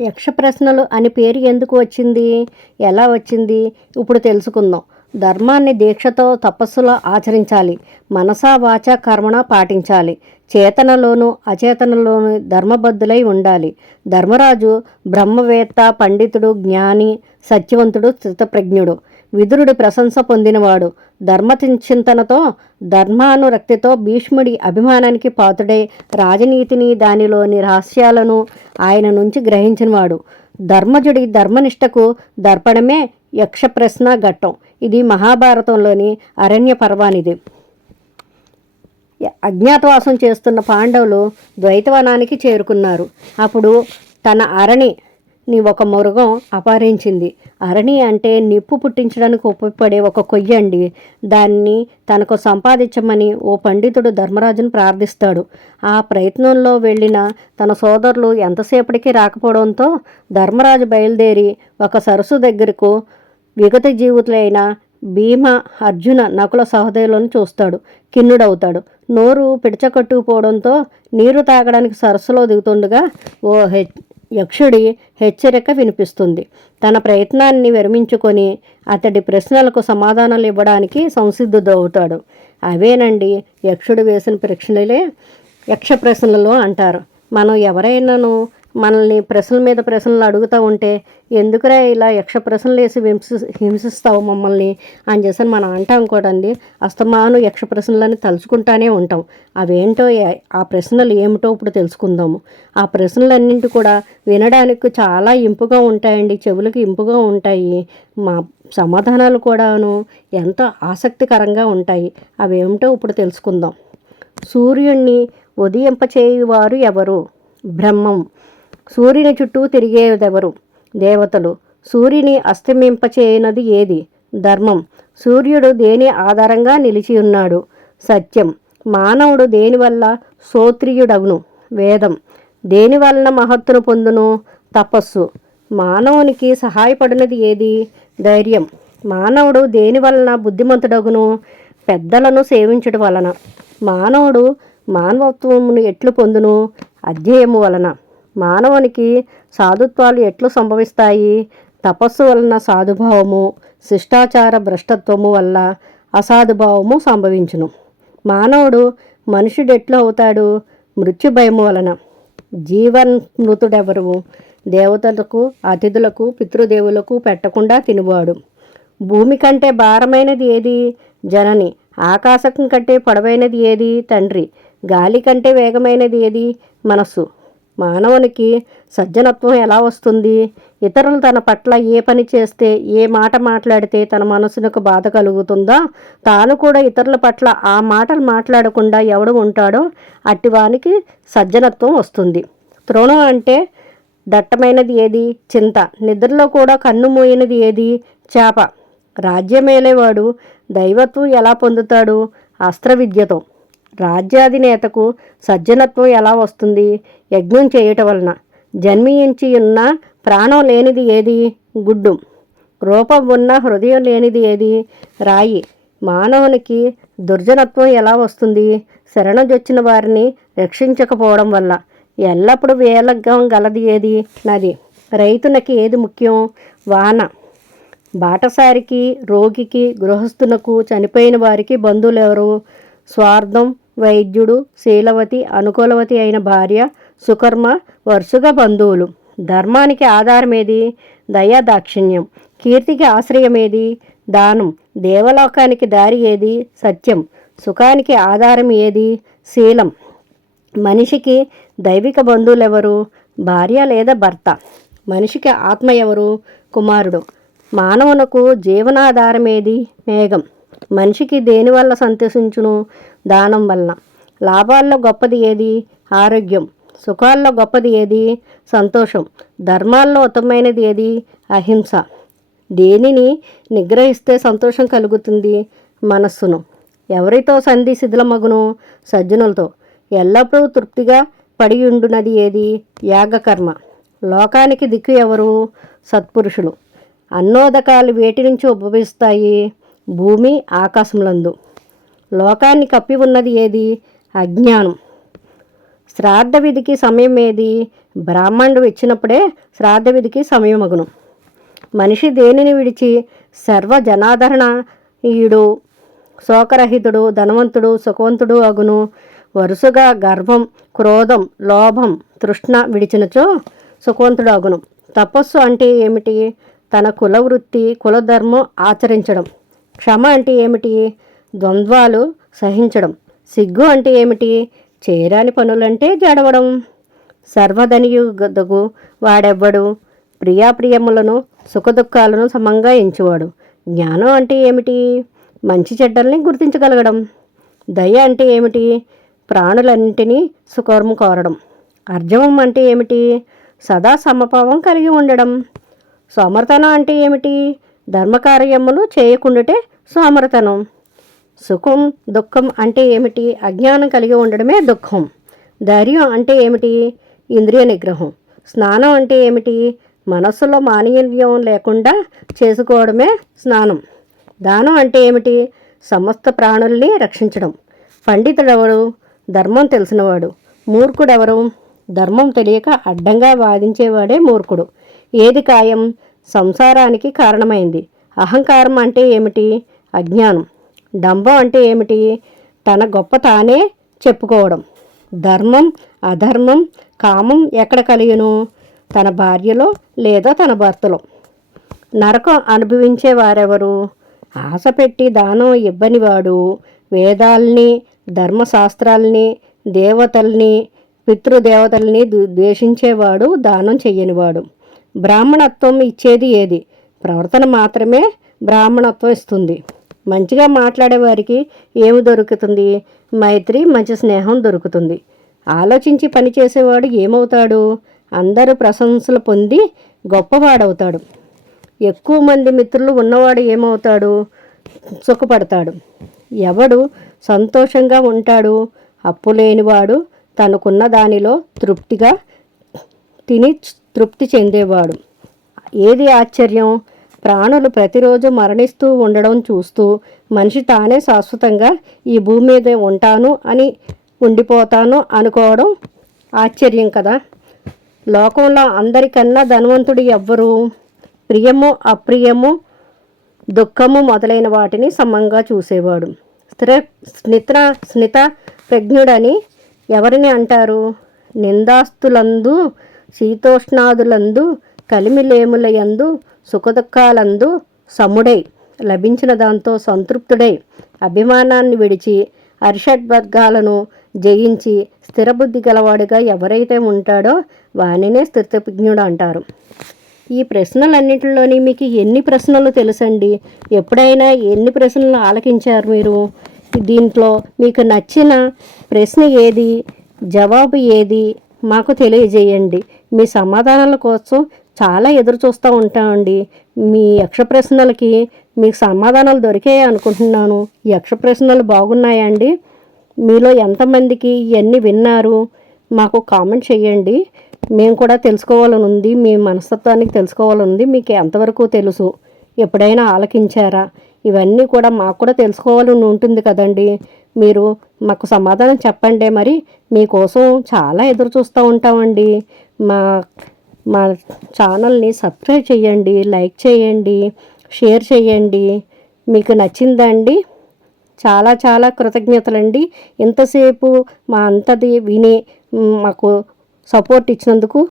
యక్ష ప్రశ్నలు అని పేరు ఎందుకు వచ్చింది? ఎలా వచ్చింది? ఇప్పుడు తెలుసుకుందాం. ధర్మాన్ని దీక్షతో తపస్సులో ఆచరించాలి. మనసా వాచ కర్మణ పాటించాలి. చేతనలోనూ అచేతనలోనూ ధర్మబద్ధులై ఉండాలి. ధర్మరాజు బ్రహ్మవేత్త పండితుడు జ్ఞాని సత్యవంతుడు స్థితప్రజ్ఞుడు. విదురుడి ప్రశంస పొందినవాడు. ధర్మచింతనతో ధర్మానురక్తితో భీష్ముడి అభిమానానికి పాతుడై రాజనీతిని దానిలోని రహస్యాలను ఆయన నుంచి గ్రహించినవాడు. ధర్మజుడి ధర్మనిష్టకు దర్పణమే యక్ష ప్రశ్న ఘట్టం. ఇది మహాభారతంలోని అరణ్య పర్వానిది. అజ్ఞాతవాసం చేస్తున్న పాండవులు ద్వైతవనానికి చేరుకున్నారు. అప్పుడు తన అరణి నీ ఒక మృగం అపహరించింది. అరణి అంటే నిప్పు పుట్టించడానికి ఉపయోగపడే ఒక కొయ్య అండి. దాన్ని తనకు సంపాదించమని ఓ పండితుడు ధర్మరాజును ప్రార్థిస్తాడు. ఆ ప్రయత్నంలో వెళ్ళిన తన సోదరులు ఎంతసేపటికి రాకపోవడంతో ధర్మరాజు బయలుదేరి ఒక సరస్సు దగ్గరకు విగత జీవితులైన భీమ అర్జున నకుల సహోదరులను చూస్తాడు. కిన్నుడవుతాడు నోరు పిడిచకట్టుకుపోవడంతో నీరు తాగడానికి సరస్సులో దిగుతుండగా ఓ హెచ్ యక్షుడి హెచ్చరిక వినిపిస్తుంది. తన ప్రయత్నాన్ని విరమించుకొని అతడి ప్రశ్నలకు సమాధానాలు ఇవ్వడానికి సంసిద్ధుడవుతాడు. అవేనండి యక్షుడు వేసిన ప్రశ్నలే యక్ష ప్రశ్నలు అంటారు. మనం ఎవరైనాను మనల్ని ప్రశ్నల మీద ప్రశ్నలు అడుగుతూ ఉంటే ఎందుకురా ఇలా యక్ష ప్రశ్నలు వేసి హింసి హింసిస్తావు మమ్మల్ని? అని చేసి మనం అంటాం కూడండి. అస్తమాను యక్ష ప్రశ్నలని తలుచుకుంటానే ఉంటాం. అవేంటో ఆ ప్రశ్నలు ఏమిటో ఇప్పుడు తెలుసుకుందాము. ఆ ప్రశ్నలన్నింటి కూడా వినడానికి చాలా ఇంపుగా ఉంటాయండి చెవులకు ఇంపుగా ఉంటాయి. మా సమాధానాలు కూడాను ఎంతో ఆసక్తికరంగా ఉంటాయి. అవేమిటో ఇప్పుడు తెలుసుకుందాం. సూర్యుణ్ణి ఉదయింపచేయువారు ఎవరు? బ్రహ్మం. సూర్యుని చుట్టూ తిరిగేదెవరు? దేవతలు. సూర్యుని అస్తమింపచేయనది ఏది? ధర్మం. సూర్యుడు దేని ఆధారంగా నిలిచి ఉన్నాడు సత్యం. మానవుడు దేనివల్ల సోత్రియుడగును? వేదం. దేని వలన మహత్తును పొందును? తపస్సు. మానవునికి సహాయపడినది ఏది? ధైర్యం. మానవుడు దేని వలన బుద్ధిమంతుడగును? పెద్దలను సేవించడం వలన. మానవుడు మానవత్వమును ఎట్లు పొందును? అధ్యయము వలన. మానవునికి సాధుత్వాలు ఎట్లు సంభవిస్తాయి? తపస్సు వలన సాధుభావము శిష్టాచార భ్రష్టత్వము వల్ల అసాధుభావము సంభవించును. మానవుడు మనుషుడు ఎట్లు అవుతాడు? మృత్యు భయము వలన. జీవన్ మృతుడెవరు దేవతలకు అతిథులకు పితృదేవులకు పెట్టకుండా తినువాడు. భూమి కంటే భారమైనది ఏది? జనని. ఆకాశం కంటే పొడవైనది ఏది? తండ్రి. గాలి కంటే వేగమైనది ఏది? మనస్సు. మానవునికి సజ్జనత్వం ఎలా వస్తుంది? ఇతరులు తన పట్ల ఏ పని చేస్తే ఏ మాట మాట్లాడితే తన మనసునకు బాధ కలుగుతుందో? తాను కూడా ఇతరుల పట్ల ఆ మాటలు మాట్లాడకుండా ఎవడు ఉంటాడో అట్టివానికి సజ్జనత్వం వస్తుంది. తృణం అంటే దట్టమైనది ఏది? చింత. నిద్రలో కూడా కన్ను మూయనిది ఏది? చేప. రాజ్యమేలేవాడు దైవత్వం ఎలా పొందుతాడు? అస్త్ర విద్యతో రాజ్యాధినేతకు సజ్జనత్వం ఎలా వస్తుంది? యజ్ఞం చేయటం వలన. జన్మించి ఉన్న ప్రాణం లేనిది ఏది? గుడ్డు. రూపం ఉన్న హృదయం లేనిది ఏది? రాయి. మానవునికి దుర్జనత్వం ఎలా వస్తుంది? శరణజొచ్చిన వారిని రక్షించకపోవడం వల్ల. ఎల్లప్పుడూ వేలగ్గం గలది ఏది? నది. రైతునకి ఏది ముఖ్యం? వాన. బాటసారికి రోగికి గృహస్థునకు చనిపోయిన వారికి బంధువులు ఎవరు స్వార్థం వైద్యుడు శీలవతి అనుకూలవతి అయిన భార్య సుకర్మ వరుసగా బంధువులు. ధర్మానికి ఆధారమేది? దయా దాక్షిణ్యం. కీర్తికి ఆశ్రయమేది? దానం. దేవలోకానికి దారి ఏది? సత్యం. సుఖానికి ఆధారం ఏది? శీలం. మనిషికి దైవిక బంధువులు ఎవరు భార్య లేదా భర్త. మనిషికి ఆత్మ ఎవరు? కుమారుడు. మానవునకు జీవనాధారమేది? మేఘం. మనిషికి దేనివల్ల సంతోషించును? దానం వలన. లాభాల్లో గొప్పది ఏది? ఆరోగ్యం. సుఖాల్లో గొప్పది ఏది? సంతోషం. ధర్మాల్లో ఉత్తమమైనది ఏది? అహింస. దేనిని నిగ్రహిస్తే సంతోషం కలుగుతుంది? మనస్సును. ఎవరితో సంధి శిథిలమగును? సజ్జనులతో. ఎల్లప్పుడూ తృప్తిగా పడి ఉండునది ఏది? యాగకర్మ. లోకానికి దిక్కు ఎవరు? సత్పురుషులు. అన్నోదకాలు వేటి నుంచి ఉద్భవిస్తాయి? భూమి ఆకాశములందు. లోకాన్ని కప్పి ఉన్నది ఏది? అజ్ఞానం. శ్రాద్ధ విధికి సమయం ఏది? బ్రాహ్మణుడు ఇచ్చినప్పుడే శ్రాద్ధ విధికి సమయం అగును మనిషి దేనిని విడిచి? సర్వ జనాదరణ ఈడు శోకరహితుడు ధనవంతుడు సుఖవంతుడు అగును. వరుసగా గర్వం క్రోధం లోభం తృష్ణ విడిచినచో సుఖవంతుడు అగును. తపస్సు అంటే ఏమిటి? తన కుల వృత్తి కులధర్మం ఆచరించడం. క్షమ అంటే ఏమిటి? ద్వంద్వాలు సహించడం. సిగ్గు అంటే ఏమిటి? చేయరాని పనులంటే జడవడం. సర్వధనియుగదగు వాడెవ్వడు? ప్రియాప్రియములను సుఖదుఖాలను సమంగా ఎంచువాడు. జ్ఞానం అంటే ఏమిటి? మంచి చెడ్డల్ని గుర్తించగలగడం. దయ అంటే ఏమిటి? ప్రాణులన్నింటినీ సుఖర్ము కోరడం. అర్జవం అంటే ఏమిటి? సదా సమభావం కలిగి ఉండడం. సమర్థనం అంటే ఏమిటి? ధర్మకార్యములు చేయకుండాటే సోమరతనం. సుఖం దుఃఖం అంటే ఏమిటి? అజ్ఞానం కలిగి ఉండడమే దుఃఖం. ధైర్యం అంటే ఏమిటి? ఇంద్రియ నిగ్రహం. స్నానం అంటే ఏమిటి? మనస్సులో మానవీయం లేకుండా చేసుకోవడమే స్నానం. దానం అంటే ఏమిటి? సమస్త ప్రాణుల్ని రక్షించడం. పండితుడెవరు ధర్మం తెలిసినవాడు. మూర్ఖుడెవరు? ధర్మం తెలియక అడ్డంగా వాదించేవాడే మూర్ఖుడు. ఏది ఖాయం? సంసారానికి కారణమైంది. అహంకారం అంటే ఏమిటి? అజ్ఞానం. డంబం అంటే ఏమిటి? తన గొప్ప తానే చెప్పుకోవడం. ధర్మం అధర్మం కామం ఎక్కడ కలిగిను తన భార్యలో లేదా తన భర్తలో? నరకం అనుభవించే వారెవరు? ఆశ పెట్టి దానం ఇవ్వనివాడు. వేదాల్ని ధర్మశాస్త్రాల్ని దేవతల్ని పితృదేవతల్ని దు- ద్వేషించేవాడు దానం చెయ్యనివాడు. బ్రాహ్మణత్వం ఇచ్చేది ఏది? ప్రవర్తన మాత్రమే బ్రాహ్మణత్వం ఇస్తుంది. మంచిగా మాట్లాడే వారికి ఏమి దొరుకుతుంది? మైత్రి మంచి స్నేహం దొరుకుతుంది. ఆలోచించి పని చేసేవాడు ఏమవుతాడు? అందరూ ప్రశంసలు పొంది గొప్పవాడవుతాడు. ఎక్కువ మంది మిత్రులు ఉన్నవాడు ఏమవుతాడు? సుఖపడతాడు. ఎవడు సంతోషంగా ఉంటాడు? అప్పు లేనివాడు తనకున్న దానిలో తృప్తిగా తిని తృప్తి చెందేవాడు. ఏది ఆశ్చర్యం? ప్రాణులు ప్రతిరోజు మరణిస్తూ ఉండడం చూస్తూ మనిషి తానే శాశ్వతంగా ఈ భూమి మీద ఉంటాను అని ఉండిపోతాను అనుకోవడం ఆశ్చర్యం కదా. లోకంలో అందరికన్నా ధనవంతుడు ఎవ్వరు? ప్రియము అప్రియము దుఃఖము మొదలైన వాటిని సమంగా చూసేవాడు. స్థిర స్నిత స్నిత ప్రజ్ఞుడని ఎవరిని అంటారు? నిందాస్తులందు శీతోష్ణాదులందు కలిమిలేములయందు సుఖదుఖాలందు సముడై లభించిన దాంతో సంతృప్తుడై అభిమానాన్ని విడిచి అర్షడ్వర్గాలను జయించి స్థిరబుద్ధి గలవాడుగా ఎవరైతే ఉంటాడో వానినే స్థితప్రజ్ఞుడు అంటారు. ఈ ప్రశ్నలన్నింటిలోని మీకు ఎన్ని ప్రశ్నలు తెలుసండి? ఎప్పుడైనా ఎన్ని ప్రశ్నలు ఆలకించారు మీరు? దీంట్లో మీకు నచ్చిన ప్రశ్న ఏది? జవాబు ఏది? మాకు తెలియజేయండి. మీ సమాధానాల కోసం చాలా ఎదురు చూస్తూ ఉంటామండి మీ యక్ష ప్రశ్నలకి మీకు సమాధానాలు దొరికాయి అనుకుంటున్నాను. యక్ష ప్రశ్నలు బాగున్నాయండి? మీలో ఎంతమందికి ఇవన్నీ విన్నారు? మాకు కామెంట్ చేయండి. మేము కూడా తెలుసుకోవాలని ఉంది మీ మనస్తత్వానికి తెలుసుకోవాలని ఉంది మీకు ఎంతవరకు తెలుసు? ఎప్పుడైనా ఆలకించారా? ఇవన్నీ కూడా మాకు కూడా తెలుసుకోవాలని ఉంటుంది కదండి. మీరు మాకు సమాధానం చెప్పండి. మరి మీకోసం చాలా ఎదురు చూస్తూ ఉంటామండి. మా మా ఛానల్ని సబ్స్క్రైబ్ చేయండి లైక్ చేయండి షేర్ చేయండి. మీకు నచ్చిందండి. చాలా చాలా కృతజ్ఞతలండి. ఇంతసేపు మా అంతది విని మాకు సపోర్ట్ ఇచ్చినందుకు